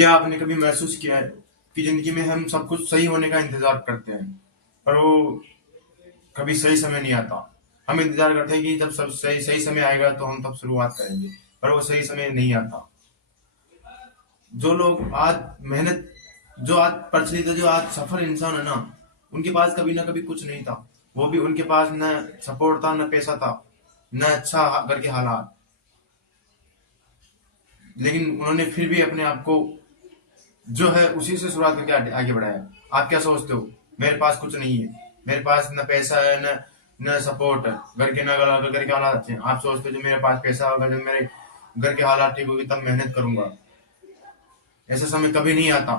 क्या आपने कभी महसूस किया है कि जिंदगी में हम सब कुछ सही होने का इंतजार करते हैं, पर वो कभी सही समय नहीं आता। हम इंतजार करते हैं कि जब सब सही सही समय आएगा तो हम तब शुरुआत करेंगे, पर वो सही समय नहीं आता। जो लोग आज मेहनत जो आज प्रचलित है, जो आज सफल इंसान है ना, उनके पास कभी ना कभी कुछ नहीं था। वो भी उनके पास न सपोर्ट था, न पैसा था, न अच्छा घर के हालात, लेकिन उन्होंने फिर भी अपने आप को जो है उसी से शुरुआत करके आगे बढ़ाया। आप क्या सोचते हो? मेरे पास कुछ नहीं है, मेरे पास न पैसा है, न न सपोर्ट है, घर के न घर के हालात अच्छे हैं। आप सोचते हो जो मेरे पास पैसा होगा, जब मेरे घर के हालात ठीक होगी तब मेहनत करूंगा। ऐसा समय कभी नहीं आता।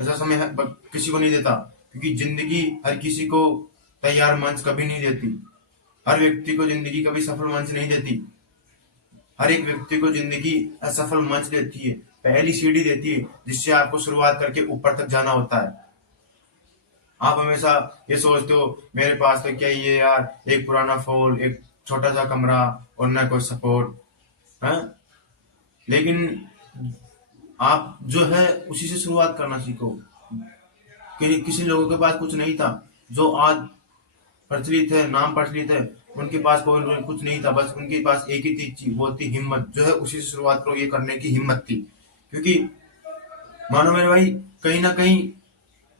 ऐसा समय किसी को नहीं देता, क्योंकि जिंदगी हर किसी को तैयार मंच कभी नहीं देती। हर व्यक्ति को जिंदगी कभी सफल मंच नहीं देती। हर एक व्यक्ति को जिंदगी असफल मंच देती है, पहली सीढ़ी देती है जिससे आपको शुरुआत करके ऊपर तक जाना होता है। आप हमेशा ये सोचते हो मेरे पास तो क्या ही है यार, एक पुराना फोन, एक छोटा सा कमरा और ना कोई सपोर्ट है। लेकिन आप जो है उसी से शुरुआत करना सीखो। किसी लोगों के पास कुछ नहीं था, जो आज प्रचलित है, नाम प्रचलित है, उनके पास कोई कुछ नहीं था, बस उनके पास एक ही चीज, वो थी हिम्मत। जो है उसी से शुरुआत करो, ये करने की हिम्मत थी। क्योंकि मानो मेरे भाई, कहीं ना कहीं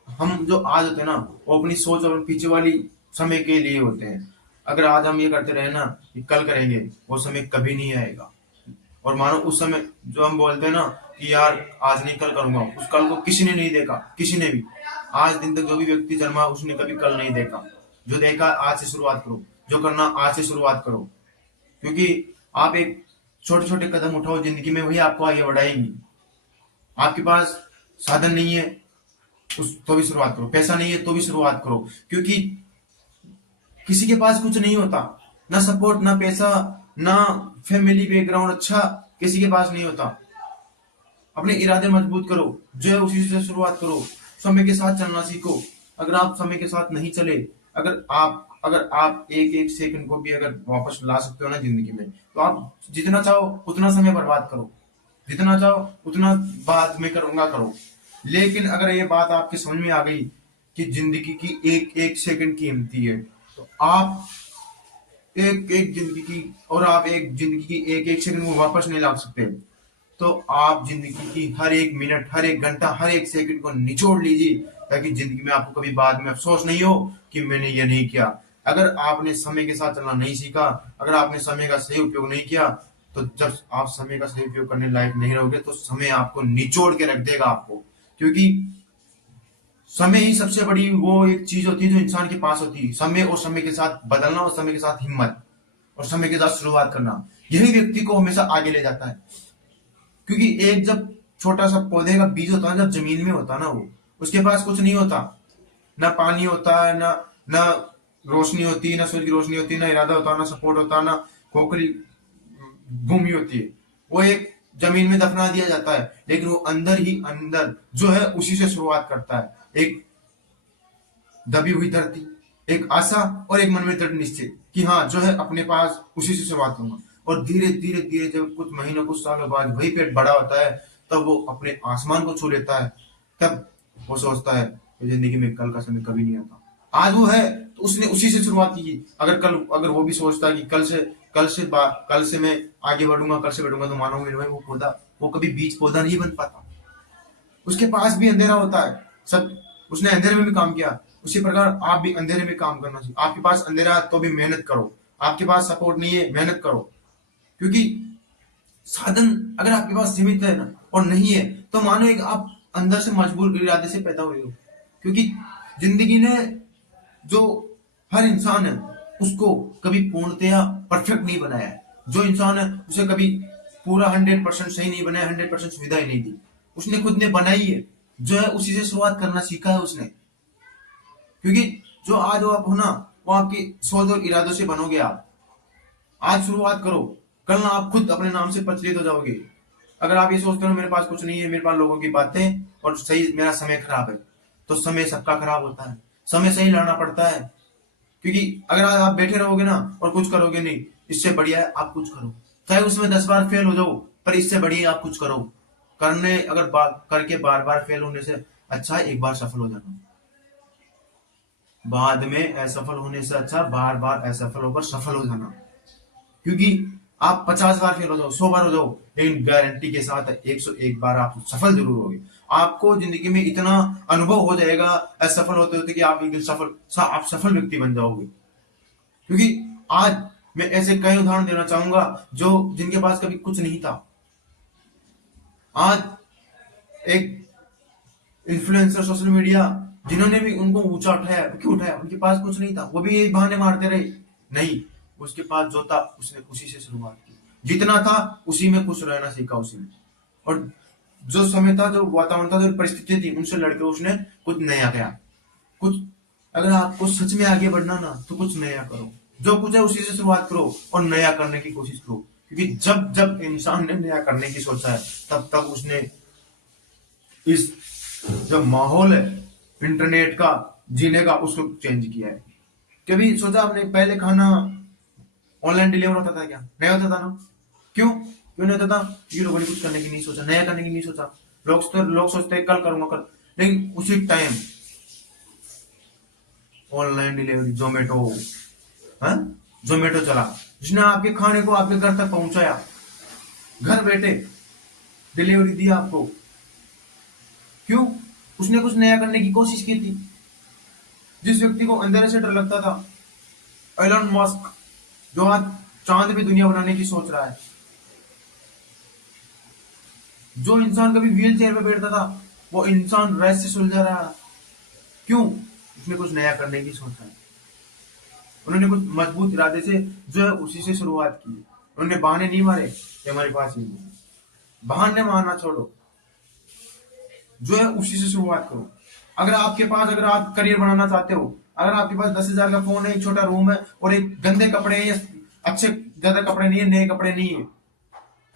हम जो आज होते हैं ना, वो अपनी सोच और पीछे वाली समय के लिए होते हैं। अगर आज हम ये करते रहे ना कि कल करेंगे, वो समय कभी नहीं आएगा। और मानो उस समय जो हम बोलते हैं ना कि यार आज नहीं कल करूंगा, उस कल को किसी ने नहीं देखा, किसी ने भी। आज दिन तक जो भी व्यक्ति जन्मा उसने कभी कल नहीं देखा। जो देखा आज से शुरुआत करो, जो करना आज से शुरुआत करो। क्योंकि आप एक छोटे छोटे कदम उठाओ जिंदगी में, वही आपको आगे बढ़ाएगी। आपके पास साधन नहीं है उस तो भी शुरुआत करो, पैसा नहीं है तो भी शुरुआत करो। क्योंकि किसी के पास कुछ नहीं होता, ना सपोर्ट, ना पैसा, ना फैमिली बैकग्राउंड अच्छा, किसी के पास नहीं होता। अपने इरादे मजबूत करो, जो है उसी से शुरुआत करो। समय के साथ चलना सीखो। अगर आप समय के साथ नहीं चले, अगर आप एक एक सेकंड को भी अगर वापस ला सकते हो ना जिंदगी में, तो आप जितना चाहो उतना समय बर्बाद करो, जितना चाहो उतना बाद में करूंगा करो। लेकिन अगर ये बात आपकी समझ में आ गई कि जिंदगी की एक एक सेकंड कीमती है, तो आप एक एक जिंदगी की और आप एक जिंदगी की एक एक सेकंड को वापस नहीं ला सकते। तो आप जिंदगी की हर एक मिनट, हर एक घंटा, हर एक सेकंड को निचोड़ लीजिए, ताकि जिंदगी में आपको कभी बाद में अफसोस नहीं हो कि मैंने ये नहीं किया। अगर आपने समय के साथ चलना नहीं सीखा, अगर आपने समय का सही उपयोग नहीं किया, तो जब आप समय का सही उपयोग करने लायक नहीं रहोगे तो समय आपको निचोड़ के रख देगा आपको। क्योंकि समय ही सबसे बड़ी वो एक चीज होती है जो इंसान के पास होती है। समय और समय के साथ बदलना, और समय के साथ हिम्मत, और समय के साथ शुरुआत करना, यही व्यक्ति को हमेशा आगे ले जाता है। क्योंकि एक जब छोटा सा पौधे का बीज होता है, जब जमीन में होता है ना, वो उसके पास कुछ नहीं होता, ना पानी होता है, ना ना रोशनी होती है, ना सूर्य की रोशनी होती है, ना इरादा होता है, ना सपोर्ट होता है, ना खोखली भूमि होती है। वो एक जमीन में दफना दिया जाता है, लेकिन वो अंदर ही अंदर जो है उसी से शुरुआत करता है। एक दबी हुई धरती, एक आशा, और एक मन में दृढ़ निश्चय कि हाँ जो है अपने पास उसी से शुरुआत करूंगा। और धीरे धीरे धीरे जब कुछ महीनों, कुछ सालों बाद वही पेड़ बड़ा होता है, तब वो अपने आसमान को छू लेता है। तब वो सोचता है कि जिंदगी में कल का समय कभी नहीं आता। आज वो है तो उसने उसी से शुरुआत की। अगर वो भी सोचता है कि कल से मैं आगे बढ़ूंगा, कल से बढ़ूंगा, तो मानो मेरे भाई, वो पौधा, वो कभी बीज पौधा नहीं बन पाता। उसके पास भी अंधेरा होता है, सब उसने अंधेरे में भी काम किया। उसी प्रकार आप भी अंधेरे में काम करना चाहिए। आपके पास अंधेरा है तो भी मेहनत करो, आपके पास सपोर्ट नहीं है, मेहनत करो। क्योंकि साधन अगर आपके पास सीमित है ना और नहीं है, तो मानो एक आप अंदर से मजबूर इरादे से पैदा हुए हो। क्योंकि जिंदगी ने जो हर इंसान है उसको कभी पूर्णतया परफेक्ट नहीं बनाया है। जो इंसान है उसे कभी पूरा 100% सही नहीं बनाया, 100% सुविधा ही नहीं दी। उसने खुद ने बनाई है, जो है उसी से शुरुआत करना सीखा है उसने। क्योंकि जो आज वो आप हो ना, वो आपकी सोच और इरादों से बनोगे आप। आज शुरुआत करो, कल ना आप खुद अपने नाम से प्रचलित हो जाओगे। अगर आप ये सोचते हो मेरे पास कुछ नहीं है, मेरे पास लोगों की बातें और सही, मेरा समय खराब है, तो समय सबका खराब होता है। समय से ही लड़ना पड़ता है। क्योंकि अगर आप बैठे रहोगे ना और कुछ करोगे नहीं, इससे बढ़िया है आप कुछ करो। चाहे उसमें 10 बार फेल हो जाओ, पर इससे बढ़िया आप कुछ करो। करने अगर करके बार बार फेल होने से अच्छा एक बार सफल हो जाना। बाद में असफल होने से अच्छा बार बार असफल होकर सफल हो जाना। क्योंकि आप 50 बार फेल हो जाओ, 100 बार हो जाओ, लेकिन गारंटी के साथ 101 बार आप सफल जरूर होगे। आपको जिंदगी में इतना अनुभव हो जाएगा असफल होते होते कि आप एक दिन आप सफल व्यक्ति बन जाओगे। क्योंकि आज मैं ऐसे कई उदाहरण देना चाहूंगा जो जिनके पास कभी कुछ नहीं था, आज एक इन्फ्लुएंसर सोशल मीडिया जिन्होंने भी उनको ऊंचा उठाया। क्यों उठाया? उनके पास कुछ नहीं था, वो भी यही बहाने मारते रहे। नहीं, उसके पास जो था उसने उसी से शुरुआत की, जितना था उसी में खुश रहना सीखा उसी में। और जो समय था, जो वातावरण था, जो परिस्थिति थी, उनसे लड़के उसने कुछ नया किया। कुछ अगर आपको सच में आगे बढ़ना ना तो कुछ नया करो, जो कुछ है उसी से शुरुआत करो और नया करने की कोशिश करो। क्योंकि जब जब इंसान ने नया करने की सोचा है तब तक उसने इस जो माहौल है इंटरनेट का जीने का उसको चेंज किया है। कभी सोचा आपने पहले खाना ऑनलाइन डिलीवर होता था क्या? नहीं होता था ना। क्यों नहीं होता था? ये लोगों ने कुछ करने की नहीं सोचा, नया करने की नहीं सोचा। लोग सोचते कल करूंगा कल, लेकिन उसी टाइम ऑनलाइन डिलीवरी जोमेटो चला, जिसने आपके खाने को आपके घर तक पहुंचाया, घर बैठे डिलीवरी दी आपको। क्यों? उसने कुछ नया करने की कोशिश की थी। जिस व्यक्ति को अंधेरे से डर लगता था, एलन मस्क, जो आज चांद पे दुनिया बनाने की सोच रहा है, जो इंसान कभी व्हील चेयर पे बैठता था वो इंसान रेस से सुलझा रहा है। क्यों? उसने कुछ नया करने की सोचा है। उन्होंने कुछ मजबूत इरादे से जो है उसी से शुरुआत की। उन्होंने बहाने नहीं मारे कि हमारे पास ही नहीं। बहाने मारना छोड़ो, जो है उसी से शुरुआत करो। अगर आप करियर बनाना चाहते हो, अगर आपके पास 10,000 का फोन है, एक छोटा रूम है और एक गंदे कपड़े हैं, अच्छे ज्यादा कपड़े नहीं है, नए कपड़े नहीं है,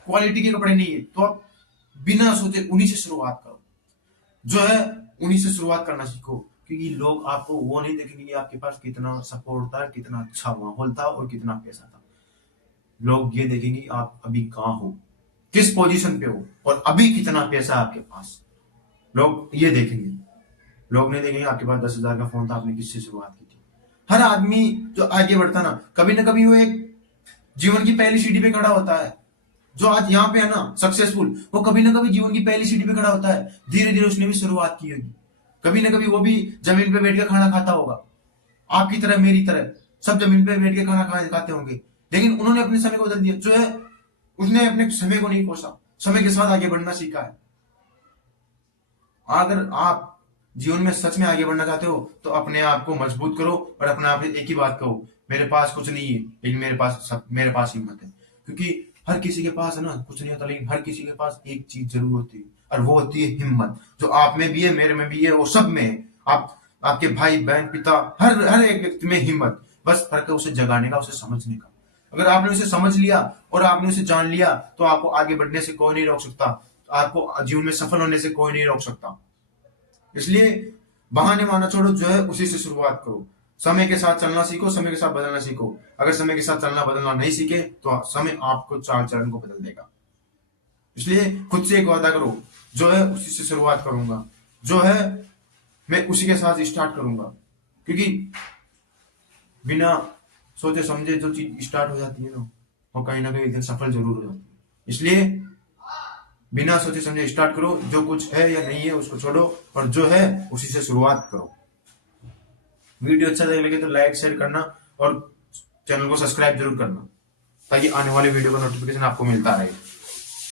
क्वालिटी के कपड़े नहीं है, तो आप बिना सोचे उन्हीं से शुरुआत करो। जो है उन्हीं से शुरुआत करना सीखो। क्योंकि लोग आपको वो नहीं देखेंगे कि आपके पास कितना सपोर्ट था, कितना अच्छा माहौल था और कितना पैसा था। लोग ये देखेंगे आप अभी कहाँ हो, किस पोजीशन पे हो और अभी कितना पैसा है आपके पास। लोग ये देखेंगे, लोग नहीं देखेंगे आपके पास 10,000 का फोन था, आपने किससे शुरुआत की थी। हर आदमी जो आगे बढ़ता ना, कभी ना कभी वो एक जीवन की पहली सीढ़ी पे खड़ा होता है। जो आज यहाँ पे है ना सक्सेसफुल, वो कभी ना कभी जीवन की पहली सीढ़ी पे खड़ा होता है। धीरे धीरे उसने भी शुरुआत की होगी। कभी ना कभी वो भी जमीन पे बैठ के खाना खाता होगा, आपकी तरह मेरी तरह सब जमीन पे बैठ के खाना खाते होंगे। लेकिन उन्होंने अपने समय को बदल दिया। जो है उसने अपने समय को नहीं कोसा, समय के साथ आगे बढ़ना सीखा है। अगर आप जीवन में सच में आगे बढ़ना चाहते हो तो अपने आप को मजबूत करो और अपने आप से एक ही बात कहो, मेरे पास कुछ नहीं है लेकिन मेरे पास हिम्मत है। क्योंकि हर किसी के पास है ना कुछ नहीं होता, लेकिन हर किसी के पास एक चीज जरूर होती है और वो होती है हिम्मत। जो आप में भी है, मेरे में भी है, वो सब में है। आपके भाई बहन पिता हर एक व्यक्ति में हिम्मत, बस फर्क है उसे जगाने का, उसे समझने का। अगर आपने उसे समझ लिया और आपने उसे जान लिया तो आपको आगे बढ़ने से कोई नहीं रोक सकता, आपको जीवन में सफल होने से कोई नहीं रोक सकता। इसलिए बहाने मारना छोड़ो, जो है उसी से शुरुआत करो। समय के साथ चलना सीखो, समय के साथ बदलना सीखो। अगर समय के साथ चलना बदलना नहीं सीखे तो समय आपको चाल चलन को बदल देगा। इसलिए खुद से एक वादा करो, जो है उसी से शुरुआत करूंगा, जो है मैं उसी के साथ स्टार्ट करूंगा। क्योंकि बिना सोचे समझे जो चीज स्टार्ट हो जाती है ना, वो कहीं ना कहीं एक दिन सफल जरूर हो जाती है। इसलिए बिना सोचे समझे स्टार्ट करो, जो कुछ है या नहीं है उसको छोड़ो और जो है उसी से शुरुआत करो। वीडियो अच्छा लगे तो लाइक शेयर करना और चैनल को सब्सक्राइब जरूर करना, ताकि आने वाले वीडियो का नोटिफिकेशन आपको मिलता रहे।